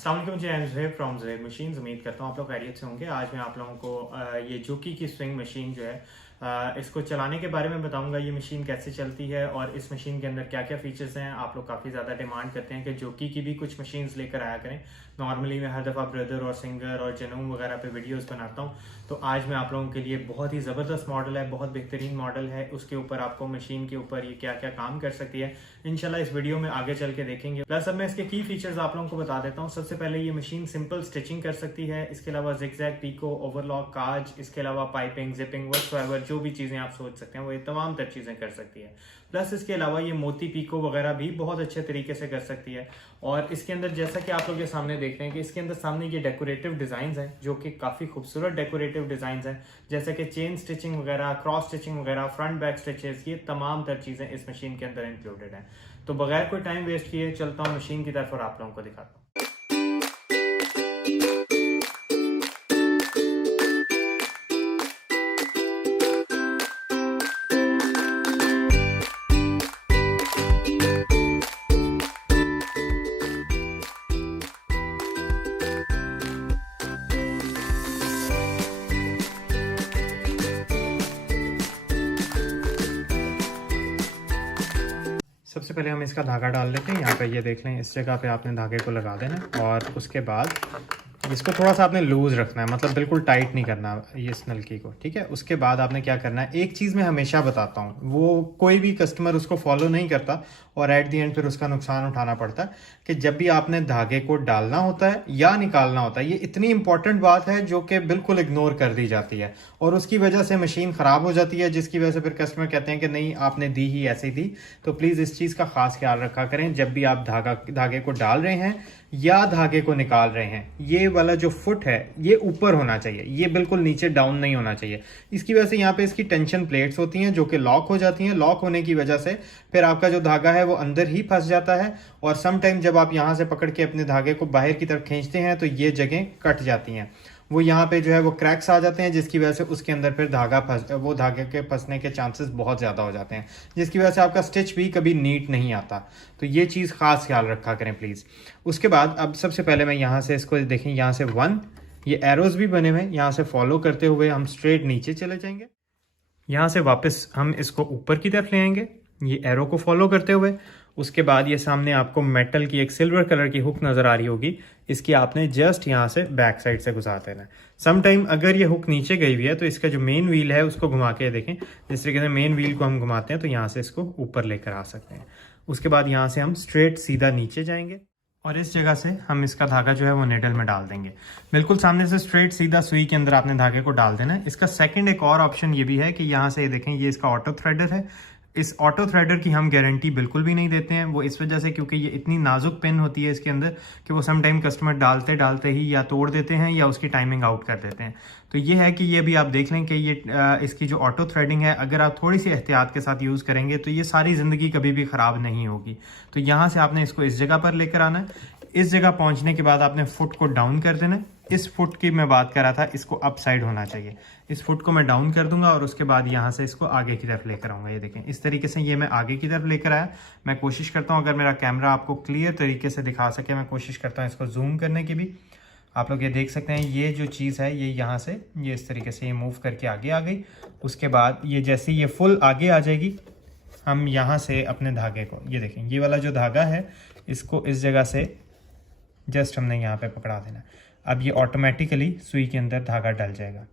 अस्सलाम वालेकुम जी, I am Zuhaib from Zuhaib machines. उम्मीद करता हूँ आप लोग खैरियत से होंगे। आज मैं आप लोगों को ये जोकी की स्विंग मशीन जो है इसको चलाने के बारे में बताऊंगा। ये मशीन कैसे चलती है और इस मशीन के अंदर क्या क्या फीचर्स हैं। आप लोग काफ़ी ज़्यादा डिमांड करते हैं कि जोकी की भी कुछ मशीन्स लेकर आया करें। नॉर्मली मैं हर दफ़ा ब्रदर और सिंगर और जनूम वगैरह पे वीडियोस बनाता हूँ, तो आज मैं आप लोगों के लिए बहुत ही ज़बरदस्त मॉडल है, बहुत बेहतरीन मॉडल है। उसके ऊपर आपको मशीन के ऊपर ये क्या क्या काम कर सकती है इंशाल्लाह इस वीडियो में आगे चल के देखेंगे। प्लस अब मैं इसके की फीचर्स आप लोगों को बता देता हूँ। सबसे पहले ये मशीन सिंपल स्टिचिंग कर सकती है। इसके अलावा जिगजैग, पीको, ओवरलॉक, काज, इसके अलावा पाइपिंग, जिपिंग, व्हाटसोएवर जो भी चीजें आप सोच सकते हैं वो ये तमाम तर चीजें कर सकती है। प्लस इसके अलावा ये मोती पीको वगैरह भी बहुत अच्छे तरीके से कर सकती है। और इसके अंदर जैसा कि आप लोग ये सामने देख रहे हैं कि इसके अंदर सामने ये डेकोरेटिव डिजाइन हैं जो कि काफी खूबसूरत डेकोरेटिव डिजाइन हैं, जैसे कि चेन स्टिचिंग वगैरह, क्रॉस स्टिचिंग वगैरह, फ्रंट बैक स्टिचेस, ये तमाम तर चीजें इस मशीन के अंदर इंक्लूडेड हैं। तो बगैर कोई टाइम वेस्ट किए चलता हूँ मशीन की तरफ और आप लोगों को दिखाता हूँ। सबसे पहले हम इसका धागा डाल लेते हैं। यहाँ पे ये देख लें, इस जगह पे आपने धागे को लगा देना और उसके बाद इसको थोड़ा सा आपने लूज रखना है, मतलब बिल्कुल टाइट नहीं करना ये इस नलकी को, ठीक है। उसके बाद आपने क्या करना है, एक चीज़ मैं हमेशा बताता हूँ, वो कोई भी कस्टमर उसको फॉलो नहीं करता और एट दी एंड फिर उसका नुकसान उठाना पड़ता है, कि जब भी आपने धागे को डालना होता है या निकालना होता है, ये इतनी इंपॉर्टेंट बात है जो कि बिल्कुल इग्नोर कर दी जाती है और उसकी वजह से मशीन ख़राब हो जाती है, जिसकी वजह से फिर कस्टमर कहते हैं कि नहीं आपने दी ही ऐसी थी। तो प्लीज़ इस चीज़ का खास ख्याल रखा करें जब भी आप धागे को डाल रहे हैं या धागे को निकाल रहे हैं। ये वाला जो फुट है ये ऊपर होना चाहिए, ये बिल्कुल नीचे डाउन नहीं होना चाहिए। इसकी वजह से यहाँ पे इसकी टेंशन प्लेट्स होती हैं जो कि लॉक हो जाती हैं। लॉक होने की वजह से फिर आपका जो धागा है वो अंदर ही फंस जाता है और सम टाइम जब आप यहाँ से पकड़ के अपने धागे को बाहर की तरफ खींचते हैं तो ये जगह कट जाती हैं, वो यहाँ पे जो है वो क्रैक्स आ जाते हैं, जिसकी वजह से उसके अंदर फिर वो धागे के फंसने के चांसेस बहुत ज़्यादा हो जाते हैं, जिसकी वजह से आपका स्टिच भी कभी नीट नहीं आता। तो ये चीज़ खास ख्याल रखा करें प्लीज़। उसके बाद अब सबसे पहले मैं यहाँ से इसको देखें, यहाँ से 1 ये एरोज भी बने हुए हैं, यहाँ से फॉलो करते हुए हम स्ट्रेट नीचे चले जाएंगे। यहाँ से वापस हम इसको ऊपर की तरफ ले आएंगे ये एरो को फॉलो करते हुए। उसके बाद ये सामने आपको मेटल की एक सिल्वर कलर की हुक नज़र आ रही होगी, इसकी आपने जस्ट यहाँ से बैक साइड से गुजार देना है। सम टाइम अगर ये हुक नीचे गई हुई है तो इसका जो मेन व्हील है उसको घुमा के देखें, जिस तरीके से मेन व्हील को हम घुमाते हैं तो यहाँ से इसको ऊपर लेकर आ सकते हैं। उसके बाद यहाँ से हम स्ट्रेट सीधा नीचे जाएंगे और इस जगह से हम इसका धागा जो है वो नेडल में डाल देंगे। बिल्कुल सामने से स्ट्रेट सीधा सुई के अंदर आपने धागे को डाल देना है। इसका सेकंड एक और ऑप्शन ये भी है कि यहाँ से देखें, ये इसका ऑटो थ्रेडर है। इस ऑटो थ्रेडर की हम गारंटी बिल्कुल भी नहीं देते हैं, वो इस वजह से क्योंकि ये इतनी नाजुक पिन होती है इसके अंदर कि वो सम टाइम कस्टमर डालते डालते ही या तोड़ देते हैं या उसकी टाइमिंग आउट कर देते हैं। तो ये है कि ये भी आप देख लें कि ये इसकी जो ऑटो थ्रेडिंग है अगर आप थोड़ी सी एहतियात के साथ यूज़ करेंगे तो ये सारी ज़िंदगी कभी भी ख़राब नहीं होगी। तो यहाँ से आपने इसको इस जगह पर लेकर आना है। इस जगह पहुंचने के बाद आपने फुट को डाउन कर देना है। इस फुट की मैं बात कर रहा था, इसको अप साइड होना चाहिए। इस फुट को मैं डाउन कर दूंगा और उसके बाद यहाँ से इसको आगे की तरफ लेकर आऊंगा। ये देखें इस तरीके से ये मैं आगे की तरफ लेकर आया। मैं कोशिश करता हूँ अगर मेरा कैमरा आपको क्लियर तरीके से दिखा सके, मैं कोशिश करता हूँ इसको जूम करने की भी। आप लोग ये देख सकते हैं ये जो चीज़ है ये यहाँ से ये इस तरीके से ये मूव करके आगे आ गई। उसके बाद ये जैसे ये फुल आगे आ जाएगी, हम यहाँ से अपने धागे को, ये देखें ये वाला जो धागा है इसको इस जगह से जस्ट हमने यहाँ पे पकड़ा देना। अब ये ऑटोमेटिकली सुई के अंदर धागा डल जाएगा।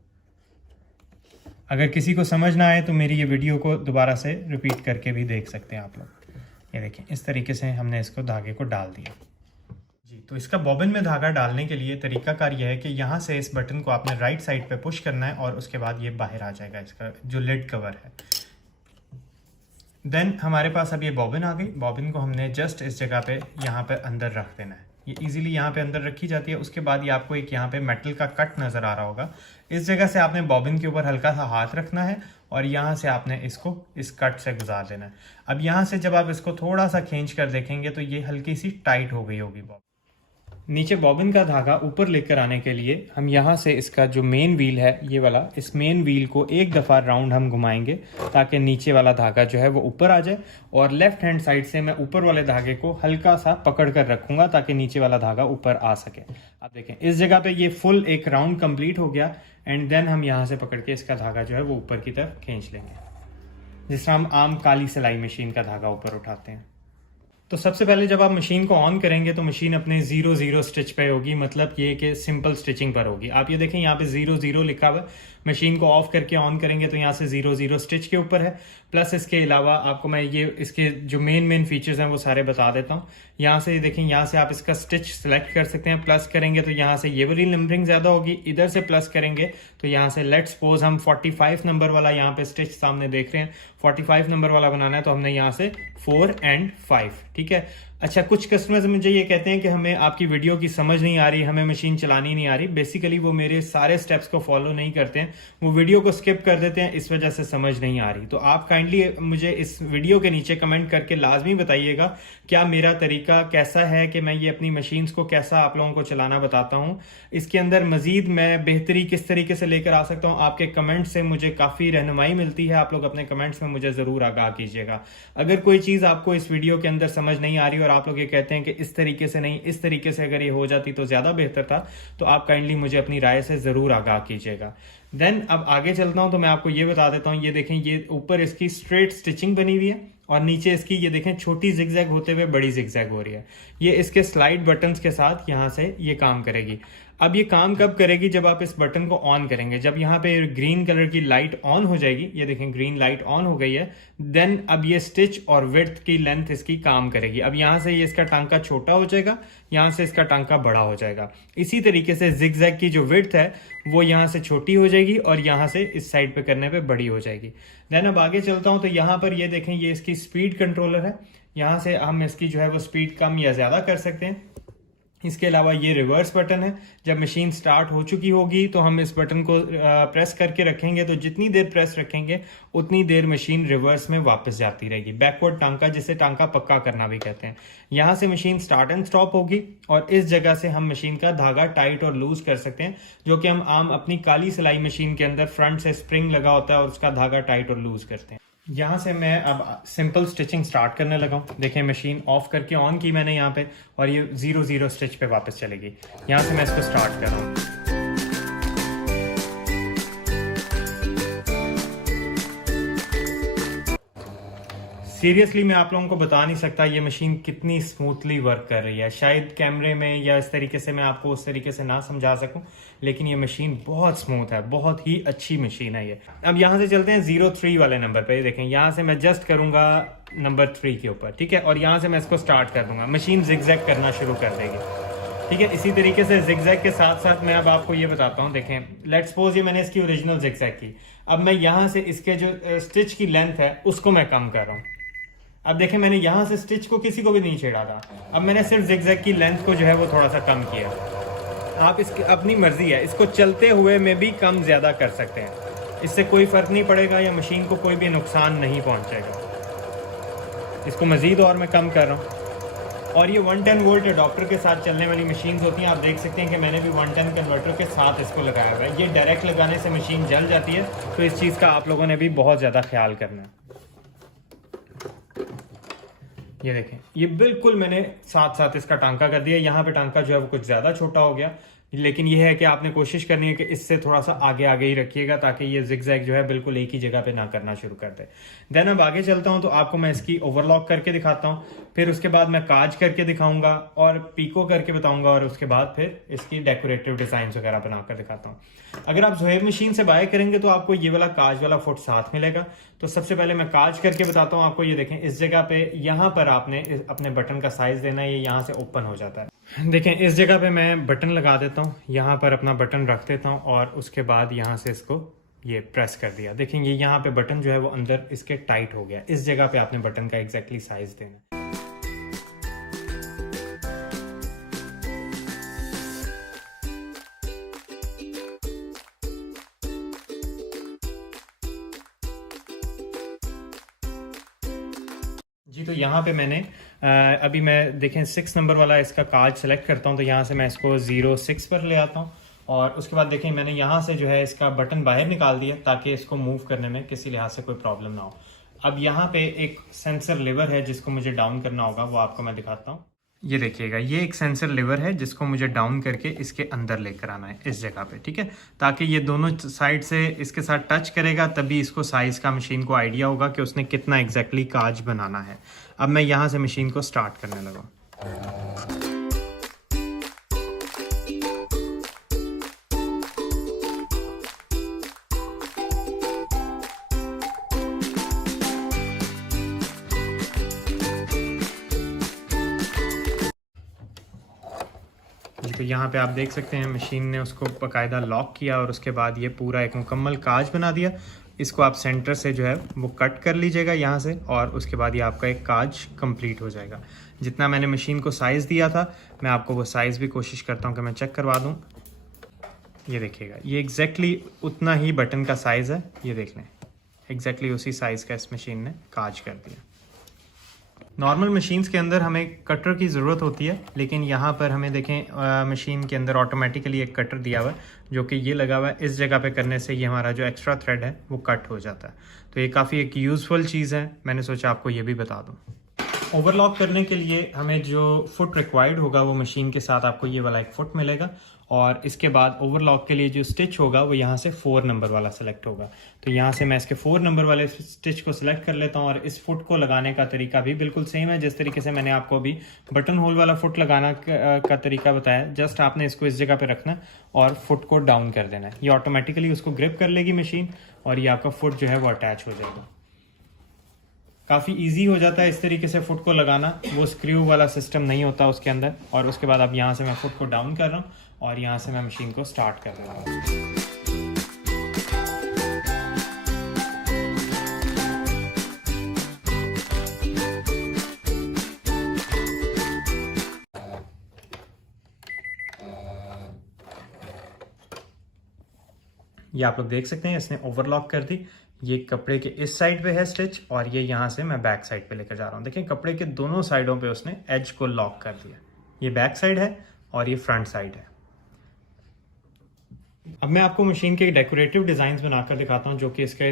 अगर किसी को समझ ना आए तो मेरी ये वीडियो को दोबारा से रिपीट करके भी देख सकते हैं आप लोग। ये देखें इस तरीके से हमने इसको धागे को डाल दिया जी। तो इसका बॉबिन में धागा डालने के लिए तरीकाकार यह है कि यहाँ से इस बटन को आपने राइट साइड पे पुश करना है और उसके बाद ये बाहर आ जाएगा इसका जो लिड कवर है। देन हमारे पास अब ये बॉबिन आ गई। बॉबिन को हमने जस्ट इस जगह पे यहाँ पे अंदर रख देना है। ये इजीली यहाँ पे अंदर रखी जाती है। उसके बाद ये आपको एक यहाँ पे मेटल का कट नज़र आ रहा होगा, इस जगह से आपने बॉबिन के ऊपर हल्का सा हाथ रखना है और यहाँ से आपने इसको इस कट से गुजार देना है। अब यहाँ से जब आप इसको थोड़ा सा खींच कर देखेंगे तो ये हल्की सी टाइट हो गई होगी बॉबिन। नीचे बॉबिन का धागा ऊपर लेकर आने के लिए हम यहाँ से इसका जो मेन व्हील है ये वाला, इस मेन व्हील को एक दफ़ा राउंड हम घुमाएंगे ताकि नीचे वाला धागा जो है वो ऊपर आ जाए, और लेफ्ट हैंड साइड से मैं ऊपर वाले धागे को हल्का सा पकड़ कर रखूंगा ताकि नीचे वाला धागा ऊपर आ सके। आप देखें इस जगह पे ये फुल एक राउंड कंप्लीट हो गया, एंड देन हम यहाँ से पकड़ के इसका धागा जो है वो ऊपर की तरफ खींच लेंगे, जिस तरह हम आम काली सिलाई मशीन का धागा ऊपर उठाते हैं। तो सबसे पहले जब आप मशीन को ऑन करेंगे तो मशीन अपने 0 स्टिच पे होगी, मतलब ये कि सिंपल स्टिचिंग पर होगी। आप ये देखें यहाँ पे 0 लिखा हुआ है। मशीन को ऑफ करके ऑन करेंगे तो यहाँ से 0 स्टिच के ऊपर है। प्लस इसके अलावा आपको मैं ये इसके जो मेन फीचर्स हैं वो सारे बता देता हूँ। यहाँ से देखें, यहाँ से आप इसका स्टिच सेलेक्ट कर सकते हैं। प्लस करेंगे तो यहाँ से ये वाली नंबरिंग ज़्यादा होगी, इधर से प्लस करेंगे तो यहाँ से लेट्स सपोज हम 45 नंबर वाला यहाँ पे स्टिच सामने देख रहे हैं, 45 नंबर वाला बनाना है तो हमने यहाँ से 4 और 5, ठीक है। अच्छा, कुछ कस्टमर्स मुझे ये कहते हैं कि हमें आपकी वीडियो की समझ नहीं आ रही, हमें मशीन चलानी नहीं आ रही। बेसिकली वो मेरे सारे स्टेप्स को फॉलो नहीं करते हैं, वो वीडियो को स्किप कर देते हैं, इस वजह से समझ नहीं आ रही। तो आप काइंडली मुझे इस वीडियो के नीचे कमेंट करके लाजमी बताइएगा क्या मेरा तरीका कैसा है कि मैं ये अपनी मशीन्स को कैसा आप लोगों को चलाना बताता हूँ। इसके अंदर मजीद मैं बेहतरी किस तरीके से लेकर आ सकता हूँ, आपके कमेंट से मुझे काफ़ी रहनुमाई मिलती है। आप लोग अपने कमेंट्स में मुझे ज़रूर आगाह कीजिएगा। अगर कोई चीज़ आपको इस वीडियो के अंदर समझ नहीं आ रही और आप लोग ये कहते हैं कि इस तरीके से नहीं, इस तरीके से अगर ये हो जाती तो ज़्यादा बेहतर था, तो आप काइंडली मुझे अपनी राय से ज़रूर आगाह कीजिएगा। देन अब आगे चलता हूं तो मैं आपको ये बता देता हूं। ये देखें, ये ऊपर इसकी स्ट्रेट स्टिचिंग बनी हुई है और नीचे इसकी ये देखें छोटी जिगजैग होते हुए बड़ी जिगजैग हो रही है। ये इसके स्लाइड बटन्स के साथ यहाँ से ये काम करेगी। अब ये काम कब करेगी? जब आप इस बटन को ऑन करेंगे, जब यहाँ पे ग्रीन कलर की लाइट ऑन हो जाएगी, ये देखें ग्रीन लाइट ऑन हो गई है, देन अब ये स्टिच और विड्थ की लेंथ इसकी काम करेगी। अब यहाँ से ये इसका टांका छोटा हो जाएगा, यहाँ से इसका टांका बड़ा हो जाएगा। इसी तरीके से जिगजैग की जो विड्थ है वो यहाँ से छोटी हो जाएगी और यहाँ से इस साइड पे करने पे बड़ी हो जाएगी। देन अब आगे चलता हूँ तो यहाँ पर ये देखें, ये इसकी स्पीड कंट्रोलर है। यहाँ से हम इसकी जो है वो स्पीड कम या ज़्यादा कर सकते हैं। इसके अलावा ये रिवर्स बटन है। जब मशीन स्टार्ट हो चुकी होगी तो हम इस बटन को प्रेस करके रखेंगे, तो जितनी देर प्रेस रखेंगे उतनी देर मशीन रिवर्स में वापस जाती रहेगी। बैकवर्ड टांका, जिसे टांका पक्का करना भी कहते हैं। यहाँ से मशीन स्टार्ट एंड स्टॉप होगी और इस जगह से हम मशीन का धागा टाइट और लूज कर सकते हैं, जो कि हम आम अपनी काली सिलाई मशीन के अंदर फ्रंट से स्प्रिंग लगा होता है और उसका धागा टाइट और लूज करते हैं। यहाँ से मैं अब सिंपल स्टिचिंग स्टार्ट करने लगा हूँ। देखें, मशीन ऑफ करके ऑन की मैंने यहाँ पे और ये 0 स्टिच पे वापस चलेगी। यहाँ से मैं इसको स्टार्ट कर रहा हूँ। सीरियसली मैं आप लोगों को बता नहीं सकता ये मशीन कितनी स्मूथली वर्क कर रही है। शायद कैमरे में या इस तरीके से मैं आपको उस तरीके से ना समझा सकूं, लेकिन ये मशीन बहुत स्मूथ है, बहुत ही अच्छी मशीन है ये। अब यहाँ से चलते हैं 03 वाले नंबर पे। देखें, यहाँ से मैं जस्ट करूंगा नंबर 3 के ऊपर, ठीक है, और यहाँ से मैं इसको स्टार्ट कर दूंगा। मशीन जिगजैग करना शुरू कर देगी, ठीक है। इसी तरीके से जिगजैग के साथ साथ मैं अब आपको ये बताता हूँ। देखें, लेट्स सपोज ये मैंने इसकी ओरिजिनल जिगजैग की, अब मैं यहाँ से इसके जो स्टिच की लेंथ है उसको मैं कम कर रहा हूँ। अब देखें, मैंने यहाँ से स्टिच को किसी को भी नहीं छेड़ा था, अब मैंने सिर्फ जिगजैग की लेंथ को जो है वो थोड़ा सा कम किया। आप इसकी अपनी मर्जी है, इसको चलते हुए में भी कम ज्यादा कर सकते हैं, इससे कोई फर्क नहीं पड़ेगा या मशीन को कोई भी नुकसान नहीं पहुंचेगा। इसको मजीद और मैं कम कर रहा हूँ। और ये 110 वोल्ट अडॉप्टर के साथ चलने वाली मशीन होती हैं। आप देख सकते हैं कि मैंने भी 110 कन्वर्टर के साथ इसको लगाया हुआ है। ये डायरेक्ट लगाने से मशीन जल जाती है, तो इस चीज़ का आप लोगों ने भी बहुत ज़्यादा ख्याल करना है। ये देखें, ये बिल्कुल मैंने साथ साथ इसका टांका कर दिया। यहाँ पे टांका जो है वो कुछ ज़्यादा छोटा हो गया, लेकिन ये है कि आपने कोशिश करनी है कि इससे थोड़ा सा आगे आगे ही रखिएगा ताकि ये जिगजैग जो है बिल्कुल एक ही जगह पे ना करना शुरू कर दे। देन अब आगे चलता हूँ तो आपको मैं इसकी ओवरलॉक करके दिखाता हूँ, फिर उसके बाद मैं काज करके दिखाऊंगा और पीको करके बताऊंगा, और उसके बाद फिर इसकी डेकोरेटिव डिजाइन वगैरह बनाकर दिखाता हूँ। अगर आप ज़ुहैब मशीन से बाय करेंगे तो आपको ये वाला काज वाला फुट साथ मिलेगा। तो सबसे पहले मैं काज करके बताता हूँ आपको। ये देखें, इस जगह पे यहाँ पर आपने अपने बटन का साइज देना है, ये यहाँ से ओपन हो जाता है। देखें, इस जगह पे मैं बटन लगा देता हूँ, यहाँ पर अपना बटन रख देता हूँ और उसके बाद यहाँ से इसको ये प्रेस कर दिया। देखेंगे यहाँ पे बटन जो है वो अंदर इसके टाइट हो गया। इस जगह पे आपने बटन का एग्जैक्टली साइज देना है। जी, तो यहाँ पे मैंने अभी मैं देखें 6 नंबर वाला इसका काज सेलेक्ट करता हूँ, तो यहाँ से मैं इसको 06 पर ले आता हूँ और उसके बाद देखें मैंने यहाँ से जो है इसका बटन बाहर निकाल दिया ताकि इसको मूव करने में किसी लिहाज से कोई प्रॉब्लम ना हो। अब यहाँ पे एक सेंसर लीवर है जिसको मुझे डाउन करना होगा, वो आपको मैं दिखाता हूँ। ये देखिएगा, ये एक सेंसर लीवर है जिसको मुझे डाउन करके इसके अंदर लेकर आना है इस जगह पे, ठीक है, ताकि ये दोनों साइड से इसके साथ टच करेगा तभी इसको साइज़ का मशीन को आइडिया होगा कि उसने कितना एग्जैक्टली काज बनाना है। अब मैं यहाँ से मशीन को स्टार्ट करने लगा। तो यहाँ पे आप देख सकते हैं मशीन ने उसको बाकायदा लॉक किया और उसके बाद ये पूरा एक मुकम्मल काज बना दिया। इसको आप सेंटर से जो है वो कट कर लीजिएगा यहाँ से और उसके बाद ये आपका एक काज कंप्लीट हो जाएगा। जितना मैंने मशीन को साइज़ दिया था मैं आपको वो साइज़ भी कोशिश करता हूँ कि मैं चेक करवा दूँ। ये देखिएगा, ये एग्जैक्टली उतना ही बटन का साइज़ है, ये देख लें एग्जैक्टली उसी साइज़ का इस मशीन ने काज कर दिया। नॉर्मल मशीन्स के अंदर हमें कटर की ज़रूरत होती है, लेकिन यहाँ पर हमें देखें मशीन के अंदर ऑटोमेटिकली एक कटर दिया हुआ है जो कि ये लगा हुआ है। इस जगह पे करने से ये हमारा जो एक्स्ट्रा थ्रेड है वो कट हो जाता है। तो ये काफ़ी एक यूज़फुल चीज़ है, मैंने सोचा आपको ये भी बता दूँ। ओवरलॉक करने के लिए हमें जो फुट रिक्वायर्ड होगा वो मशीन के साथ आपको ये वाला एक फुट मिलेगा और इसके बाद ओवरलॉक के लिए जो स्टिच होगा वो यहाँ से 4 नंबर वाला सेलेक्ट होगा। तो यहाँ से मैं इसके 4 नंबर वाले स्टिच को सिलेक्ट कर लेता हूँ और इस फुट को लगाने का तरीका भी बिल्कुल सेम है जिस तरीके से मैंने आपको अभी बटन होल वाला फुट लगाना का तरीका बताया। जस्ट आपने इसको इस जगह पे रखना और फुट को डाउन कर देना है, ये ऑटोमेटिकली उसको ग्रिप कर लेगी मशीन और ये आपका फुट जो है वो अटैच हो जाएगा। काफ़ी इजी हो जाता है इस तरीके से फुट को लगाना, वो स्क्रू वाला सिस्टम नहीं होता उसके अंदर। और उसके बाद अब यहाँ से मैं फुट को डाउन कर रहा हूँ और यहाँ से मैं मशीन को स्टार्ट कर रहा हूँ। ये आप लोग देख सकते हैं इसने ओवरलॉक कर दी। ये कपड़े के इस साइड पे है स्टिच और ये यहाँ से मैं बैक साइड पे लेकर जा रहा हूँ। देखें कपड़े के दोनों साइडों पे उसने एज को लॉक कर दिया। ये बैक साइड है और ये फ्रंट साइड है। अब मैं आपको मशीन के डेकोरेटिव डिज़ाइंस बनाकर दिखाता हूँ जो कि इसके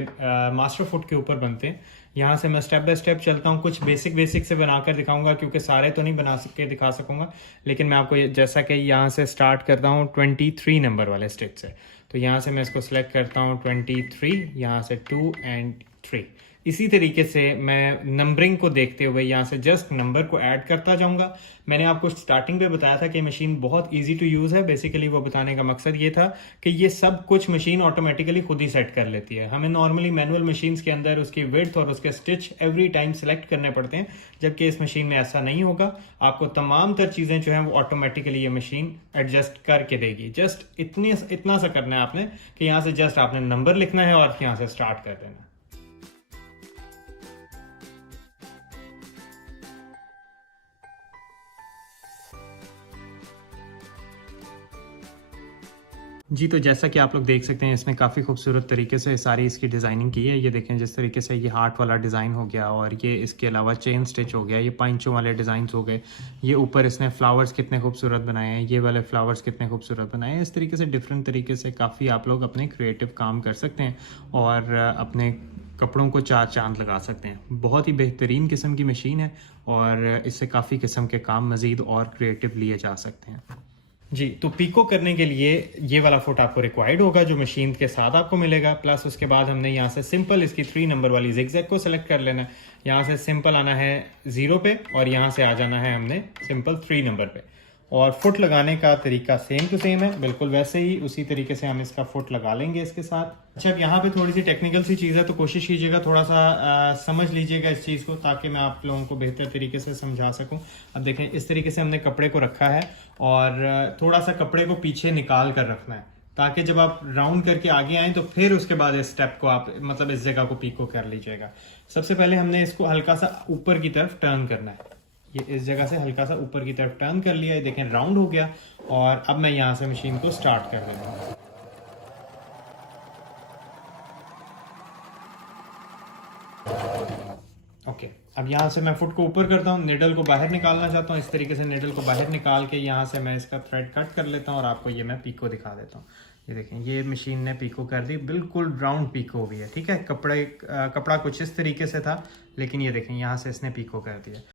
मास्टर फुट के ऊपर बनते हैं। यहाँ से मैं स्टेप बाय स्टेप चलता हूँ, कुछ बेसिक से बनाकर दिखाऊंगा क्योंकि सारे तो नहीं बना के दिखा सकूंगा, लेकिन मैं आपको जैसा कि यहाँ से स्टार्ट करता हूँ 23 नंबर वाले स्टिच से। तो यहाँ से मैं इसको सिलेक्ट करता हूँ 23, यहाँ से 2 एंड 3। इसी तरीके से मैं नंबरिंग को देखते हुए यहाँ से जस्ट नंबर को ऐड करता जाऊंगा। मैंने आपको स्टार्टिंग पे बताया था कि मशीन बहुत इजी टू यूज़ है। बेसिकली वो बताने का मकसद ये था कि ये सब कुछ मशीन ऑटोमेटिकली खुद ही सेट कर लेती है। हमें नॉर्मली मैनुअल मशीन्स के अंदर उसकी विड्थ और उसके स्टिच एवरी टाइम सेलेक्ट करने पड़ते हैं, जबकि इस मशीन में ऐसा नहीं होगा। आपको तमाम तर चीज़ें जो हैं वो ऑटोमेटिकली ये मशीन एडजस्ट करके देगी। जस्ट इतना सा करना है आपने कि यहाँ से जस्ट आपने नंबर लिखना है और यहाँ से स्टार्ट कर देना है। जी, तो जैसा कि आप लोग देख सकते हैं इसने काफ़ी खूबसूरत तरीके से सारी इसकी डिज़ाइनिंग की है। ये देखें जिस तरीके से ये हार्ट वाला डिज़ाइन हो गया और ये इसके अलावा चेन स्टिच हो गया, ये पाइंचों वाले डिज़ाइंस हो गए, ये ऊपर इसने फ्लावर्स कितने खूबसूरत बनाए हैं, ये वाले फ्लावर्स कितने खूबसूरत बनाए हैं। इस तरीके से डिफरेंट तरीके से काफ़ी आप लोग अपने क्रिएटिव काम कर सकते हैं और अपने कपड़ों को चार चांद लगा सकते हैं। बहुत ही बेहतरीन किस्म की मशीन है और इससे काफ़ी किस्म के काम मज़ीद और क्रिएटिव लिए जा सकते हैं। जी, तो पीको करने के लिए ये वाला फुट आपको रिक्वायर्ड होगा जो मशीन के साथ आपको मिलेगा। प्लस उसके बाद हमने यहाँ से सिंपल इसकी 3 नंबर वाली जिगजैग को सिलेक्ट कर लेना है। यहाँ से सिंपल आना है 0 पे और यहाँ से आ जाना है हमने सिंपल 3 नंबर पे। और फुट लगाने का तरीका सेम टू सेम है, बिल्कुल वैसे ही उसी तरीके से हम इसका फुट लगा लेंगे इसके साथ। अच्छा, अब यहाँ पे थोड़ी सी टेक्निकल सी चीज़ है तो कोशिश कीजिएगा थोड़ा सा समझ लीजिएगा इस चीज़ को ताकि मैं आप लोगों को बेहतर तरीके से समझा सकूं। अब देखें इस तरीके से हमने कपड़े को रखा है और थोड़ा सा कपड़े को पीछे निकाल कर रखना है ताकि जब आप राउंड करके आगे आएँ तो फिर उसके बाद इस स्टेप को आप मतलब इस जगह को पीको कर लीजिएगा। सबसे पहले हमने इसको हल्का सा ऊपर की तरफ टर्न करना है। ये इस जगह से हल्का सा ऊपर की तरफ टर्न कर लिया है, देखें राउंड हो गया। और अब मैं यहाँ से मशीन को स्टार्ट कर देता हूँ। ओके, अब यहाँ से मैं फुट को ऊपर करता हूँ, निडल को बाहर निकालना चाहता हूँ, इस तरीके से निडल को बाहर निकाल के यहाँ से मैं इसका थ्रेड कट कर लेता हूँ और आपको ये मैं पीको दिखा देता हूँ। ये देखें, ये मशीन ने पीको कर दी, बिल्कुल राउंड पीको हो गई है। ठीक है, कपड़ा कुछ इस तरीके से था, लेकिन ये देखें यहाँ से इसने पीको कर दिया।